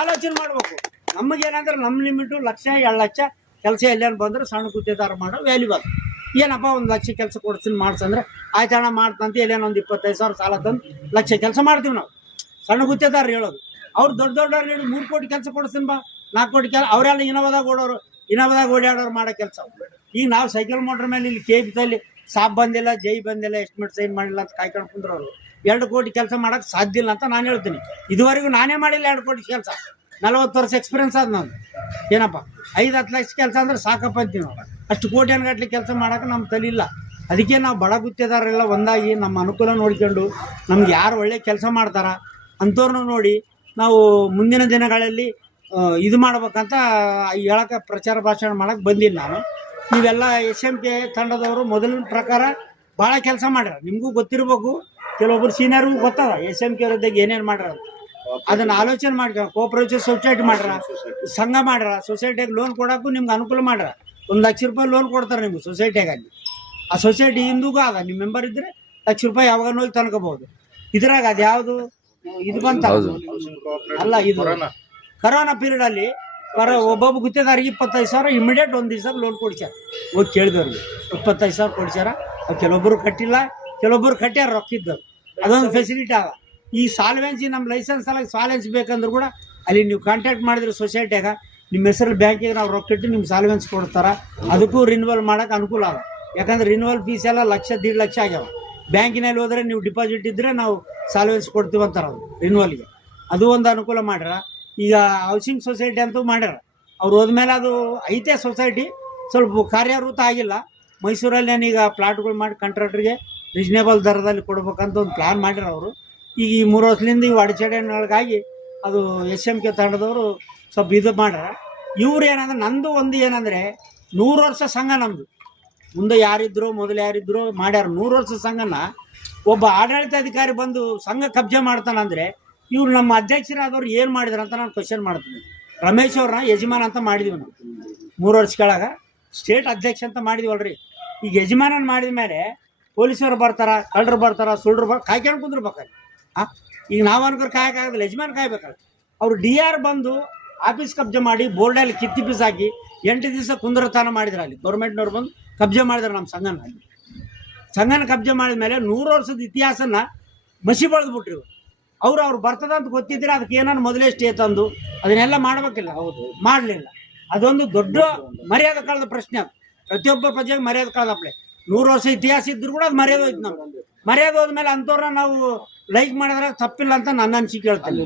ಆಲೋಚನೆ ಮಾಡ್ಬೇಕು. ನಮಗೇನಂದ್ರೆ ನಮ್ಮ ಲಿಮಿಟು 1,00,000 2 ಲಕ್ಷ ಕೆಲಸ ಎಲ್ಲೇನು ಬಂದ್ರೆ ಸಣ್ಣ ಗುತ್ತೇದಾರ ಮಾಡೋ ವ್ಯಾಲ್ಯೂ ಅದು. ಏನಪ್ಪ 1 ಲಕ್ಷ ಕೆಲಸ ಕೊಡ್ತೀನಿ ಮಾಡ್ಸಂದ್ರೆ ಆಯ್ತಣ್ಣ ಮಾಡ್ತಂತ ಎಲ್ಲೇನೋ ಒಂದು 25,000 ಸಾಲ ತಂದು 1 ಲಕ್ಷ ಕೆಲಸ ಮಾಡ್ತೀವಿ ನಾವು. ಸಣ್ಣ ಗುತ್ತೇದಾರ ಹೇಳೋದು. ಅವ್ರು ದೊಡ್ಡವ್ರು ಹೇಳಿ 3 ಕೋಟಿ ಕೆಲಸ ಕೊಡ್ತೀನಿ ಬಾ 4 ಕೋಟಿ ಕೆಲಸ. ಅವರೆಲ್ಲ ಇನೋವಾದಾಗ ಓಡಾಡೋರು ಮಾಡೋ ಕೆಲಸ. ಈಗ ನಾವು ಸೈಕಲ್ ಮೋಟ್ರ್ ಮೇಲೆ ಇಲ್ಲಿ KBದಲ್ಲಿ ಸಾಬ್ ಬಂದಿಲ್ಲ, ಜೈ ಬಂದಿಲ್ಲ, ಎಸ್ಟಿಮೇಟ್ ಸೈನ್ ಮಾಡಿಲ್ಲ ಅಂತ ಕಾಯ್ಕೊಂಡು ಕುಂದ್ರವರು 2 ಕೋಟಿ ಕೆಲಸ ಮಾಡೋಕ್ಕೆ ಸಾಧ್ಯ ಇಲ್ಲ ಅಂತ ನಾನು ಹೇಳ್ತೀನಿ. ಇದುವರೆಗೂ ನಾನೇ ಮಾಡಿಲ್ಲ 2 ಕೋಟಿ ಕೆಲಸ. 40 ವರ್ಷ ಎಕ್ಸ್ಪೀರಿಯನ್ಸ್ ಆದ ನಾನು. ಏನಪ್ಪ 5-10 ಲಕ್ಷ ಕೆಲಸ ಅಂದ್ರೆ ಸಾಕಪ್ಪ ಅಂತೀವಿ ನಾವು. ಅಷ್ಟು ಕೋಟಿಯನ್ಗಟ್ಲೆ ಕೆಲಸ ಮಾಡೋಕೆ ನಮ್ಮ ತಲೆ ಇಲ್ಲ. ಅದಕ್ಕೆ ನಾವು ಬಡ ಗುತ್ತೇದಾರರೆಲ್ಲ ಒಂದಾಗಿ ನಮ್ಮ ಅನುಕೂಲ ನೋಡ್ಕೊಂಡು ನಮ್ಗೆ ಯಾರು ಒಳ್ಳೆ ಕೆಲಸ ಮಾಡ್ತಾರ ಅಂಥವ್ರನ್ನ ನೋಡಿ ನಾವು ಮುಂದಿನ ದಿನಗಳಲ್ಲಿ ಇದು ಮಾಡ್ಬೇಕಂತ ಹೇಳಕ್ಕೆ ಪ್ರಚಾರ ಭಾಷಣ ಮಾಡೋಕ್ಕೆ ಬಂದೀನಿ ನಾನು. ನೀವೆಲ್ಲ SMK ತಂಡದವರು ಮೊದಲಿನ ಪ್ರಕಾರ ಭಾಳ ಕೆಲಸ ಮಾಡ್ಯಾರ. ನಿಮಗೂ ಗೊತ್ತಿರ್ಬೇಕು, ಕೆಲವೊಬ್ರು ಸೀನಿಯರ್ಗೂ ಗೊತ್ತದ SMK ವಿರುದ್ಧ ಏನೇನು ಮಾಡ್ಯಾರ. ಅದನ್ನ ಆಲೋಚನೆ ಮಾಡ್ಕೊಂಡು ಕೋಆಪರೇಟಿವ್ ಸೊಸೈಟಿ ಮಾಡ್ಯಾರ, ಸಂಘ ಮಾಡ್ಯಾರ, ಸೊಸೈಟಿಗೆ ಲೋನ್ ಕೊಡೋಕ್ಕೂ ನಿಮ್ಗೆ ಅನುಕೂಲ ಮಾಡ್ಯಾರ. 1 ಲಕ್ಷ ರೂಪಾಯಿ ಲೋನ್ ಕೊಡ್ತಾರೆ ನಿಮ್ಗೆ ಸೊಸೈಟಿಯಾಗಿ. ಆ ಸೊಸೈಟಿ ಹಿಂದೂಗೂ ಅದ, ನಿಮ್ಮ ಮೆಂಬರ್ ಇದ್ದರೆ 1 ಲಕ್ಷ ರೂಪಾಯಿ ಯಾವಾಗ ಹೋಗಿ ತನ್ಕೋಬಹುದು. ಇದ್ರಾಗ ಅದು ಯಾವುದು ಇದು ಬಂತ ಅಲ್ಲ, ಇದು ಕರೋನಾ ಪೀರಿಯಡಲ್ಲಿ ಒಬ್ಬೊಬ್ಬ ಗುತ್ತೇದಾರಿಗೆ 25,000 ಇಮಿಡಿಯೇಟ್ 1 ದಿವಸ ಲೋನ್ ಕೊಡ್ಸ್ಯಾರ. ಹೋಗಿ ಕೇಳಿದವ್ರಿಗೆ 25,000 ಕೊಡ್ಸ್ಯಾರ. ಕೆಲವೊಬ್ಬರು ಕಟ್ಟಿಲ್ಲ, ಕೆಲವೊಬ್ಬರು ಕಟ್ಟ್ಯಾರ ರೊಕ್ಕಿದ್ದವ್ರು. ಅದೊಂದು ಫೆಸಿಲಿಟಿ ಆಗ. ಈ ಸಾಲ್ವೆನ್ಸಿ ನಮ್ಮ ಲೈಸೆನ್ಸ್ ಸಲ ಸಾಲ್ವೆನ್ಸಿ ಬೇಕಂದ್ರೆ ಕೂಡ ಅಲ್ಲಿ ನೀವು ಕಾಂಟ್ಯಾಕ್ಟ್ ಮಾಡಿದ್ರೆ ಸೊಸೈಟಿಯಾಗ ನಿಮ್ಮ ಹೆಸರು ಬ್ಯಾಂಕಿಗೆ ನಾವು ರೊಕ್ಕ ಇಟ್ಟು ನಿಮ್ಗೆ ಸಾಲ್ವೆನ್ಸಿ ಕೊಡ್ತಾರೆ. ಅದಕ್ಕೂ ರಿನ್ಯೂವಲ್ ಮಾಡೋಕೆ ಅನುಕೂಲ ಆಗ. ಯಾಕಂದ್ರೆ ರಿನ್ಯೂವಲ್ ಫೀಸ್ ಎಲ್ಲ 1,00,000-1.5 ಲಕ್ಷ ಆಗ್ಯಾವ. ಬ್ಯಾಂಕಿನಲ್ಲಿ ಹೋದರೆ ನೀವು ಡಿಪಾಸಿಟ್ ಇದ್ದರೆ ನಾವು ಸಾಲ್ವೆನ್ಸಿ ಕೊಡ್ತೀವಿ ಅಂತಾರೆ ಅದು ರಿನ್ಯೂವಲ್ಗೆ. ಅದು ಒಂದು ಅನುಕೂಲ ಮಾಡ್ಯಾರ. ಈಗ ಹೌಸಿಂಗ್ ಸೊಸೈಟಿ ಅಂತೂ ಮಾಡ್ಯಾರ. ಅವ್ರು ಹೋದ್ಮೇಲೆ ಅದು ಐತೆ ಸೊಸೈಟಿ, ಸ್ವಲ್ಪ ಕಾರ್ಯರೂಪ ಆಗಿಲ್ಲ. ಮೈಸೂರಲ್ಲೇನೀಗ ಪ್ಲಾಟ್ಗಳು ಮಾಡಿ ಕಾಂಟ್ರಾಕ್ಟ್ರಿಗೆ ರೀಸನೇಬಲ್ ದರದಲ್ಲಿ ಕೊಡ್ಬೇಕಂತ ಒಂದು ಪ್ಲ್ಯಾನ್ ಮಾಡ್ಯಾರ ಅವರು. ಈಗ ಈ 3 ವರ್ಷದಿಂದ ಇವು ಅಡಚಣೆಗಳಿಗಾಗಿ ಅದು SMK ತಂಡದವರು ಸ್ವಲ್ಪ ಇದು ಮಾಡ್ಯಾರ. ಇವ್ರು ಏನಂದ್ರೆ ನಂದು ಒಂದು ಏನಂದರೆ 100 ವರ್ಷ ಸಂಘ ನಮ್ಮದು. ಮುಂದೆ ಯಾರಿದ್ರು ಮೊದಲು ಯಾರಿದ್ರು ಮಾಡ್ಯಾರ. 100 ವರ್ಷ ಸಂಘನ ಒಬ್ಬ ಆಡಳಿತಾಧಿಕಾರಿ ಬಂದು ಸಂಘ ಕಬ್ಜೆ ಮಾಡ್ತಾನಂದರೆ ಇವ್ರು ನಮ್ಮ ಅಧ್ಯಕ್ಷರಾದವ್ರು ಏನು ಮಾಡಿದ್ರು ಅಂತ ನಾನು ಕ್ವಶನ್ ಮಾಡ್ತೀನಿ. ರಮೇಶ್ ಅವ್ರನ್ನ ಯಜಮಾನ ಅಂತ ಮಾಡಿದ್ವಿ ನಾವು 3 ವರ್ಷ ಕೆಳಗೆ. ಸ್ಟೇಟ್ ಅಧ್ಯಕ್ಷ ಅಂತ ಮಾಡಿದ್ವಲ್ರಿ. ಈಗ ಯಜಮಾನನ ಮಾಡಿದ ಮೇಲೆ ಪೊಲೀಸರು ಬರ್ತಾರ, ಕಳ್ಳರು ಬರ್ತಾರ, ಸುಳ್ಳರು ಕಾಯ್ಕೊಂಡು ಕುಂದ್ರಬೇಕಾಗಿ. ಈಗ ನಾವು ಅನ್ಕರ್ ಕಾಯಕ್ಕಾಗಲ್ಲ, ಯಜಮಾನ ಕಾಯ್ಬೇಕಾದ್ರೆ. ಅವರು DR ಬಂದು ಆಫೀಸ್ ಕಬ್ಜೆ ಮಾಡಿ ಬೋರ್ಡಲ್ಲಿ ಕಿತ್ತಿ ಪೀಸ್ ಹಾಕಿ 8 ದಿವಸ ಕುಂದ್ರತಾನ ಮಾಡಿದ್ರು. ಅಲ್ಲಿ ಗೌರ್ಮೆಂಟ್ನವ್ರು ಬಂದು ಕಬ್ಜೆ ಮಾಡಿದ್ರು ನಮ್ಮ ಸಂಘನ ಕಬ್ಜೆ ಮಾಡಿದ ಮೇಲೆ 100 ವರ್ಷದ ಇತಿಹಾಸನ ಮಸಿ ಬಳದ್ಬಿಟ್ರಿ ಅವ್ರು ಬರ್ತದಂತ ಗೊತ್ತಿದ್ರೆ ಅದಕ್ಕೆ ಏನಾರು ಮೊದಲೇ ಸ್ಟೇ ತಂದು ಅದನ್ನೆಲ್ಲ ಮಾಡ್ಬೇಕಿಲ್ಲ. ಹೌದು, ಮಾಡಲಿಲ್ಲ. ಅದೊಂದು ದೊಡ್ಡ ಮರ್ಯಾದೆ ಕಳೆದ ಪ್ರಶ್ನೆ. ಅದು ಪ್ರತಿಯೊಬ್ಬ ಪ್ರಜೆಗೆ ಮರ್ಯಾದೆ ಕಳೆದಪ್ಲೆ. 100 ವರ್ಷ ಇತಿಹಾಸ ಇದ್ರು ಕೂಡ ಅದು ಮರ್ಯಾದೆ ಹೋಯ್ತು. ನಾವು ಮರ್ಯಾದೆ ಹೋದ್ಮೇಲೆ ಅಂಥವ್ರನ್ನ ನಾವು ಲೈಕ್ ಮಾಡಿದ್ರೆ ತಪ್ಪಿಲ್ಲ ಅಂತ ನನ್ನ ಅನಿಸಿಕೆ ಹೇಳ್ತೀನಿ.